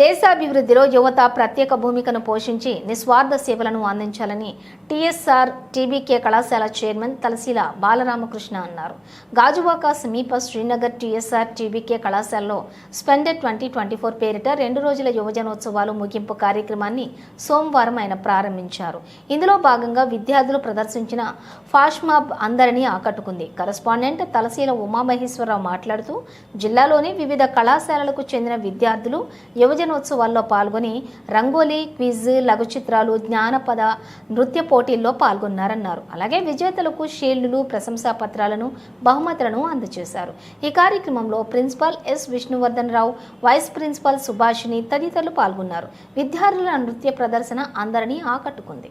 దేశాభివృద్ధిలో యువత ప్రత్యేక భూమికను పోషించి నిస్వార్థ సేవలను అందించాలని టీఎస్ఆర్ టీబీకే కళాశాల చైర్మన్ తలశీల బాలరామకృష్ణ అన్నారు. గాజువాక సమీప శ్రీనగర్ టీఎస్ఆర్ టీబీకే కళాశాలలో స్పెండెడ్ 2024 పేరిట 2 రోజుల యువజనోత్సవాలు ముగింపు కార్యక్రమాన్ని సోమవారం ఆయన ప్రారంభించారు. ఇందులో భాగంగా విద్యార్థులు ప్రదర్శించిన ఫ్లాష్మాబ్ అందరినీ ఆకట్టుకుంది. కరెస్పాండెంట్ తలశీల ఉమామహేశ్వరరావు మాట్లాడుతూ జిల్లాలోని వివిధ కళాశాలలకు చెందిన విద్యార్థులు యువజనోత్సవాల్లో పాల్గొని రంగోలీ, క్విజ్, లఘు చిత్రాలు, జ్ఞానపద నృత్య పోటీల్లో పాల్గొన్నారన్నారు. అలాగే విజేతలకు షీల్డ్లు, ప్రశంసా పత్రాలను, బహుమతులను అందజేశారు. ఈ కార్యక్రమంలో ప్రిన్సిపాల్ ఎస్ విష్ణువర్ధన్ రావు, వైస్ ప్రిన్సిపాల్ సుభాషిణి తదితరులు పాల్గొన్నారు. విద్యార్థుల నృత్య ప్రదర్శన అందరినీ ఆకట్టుకుంది.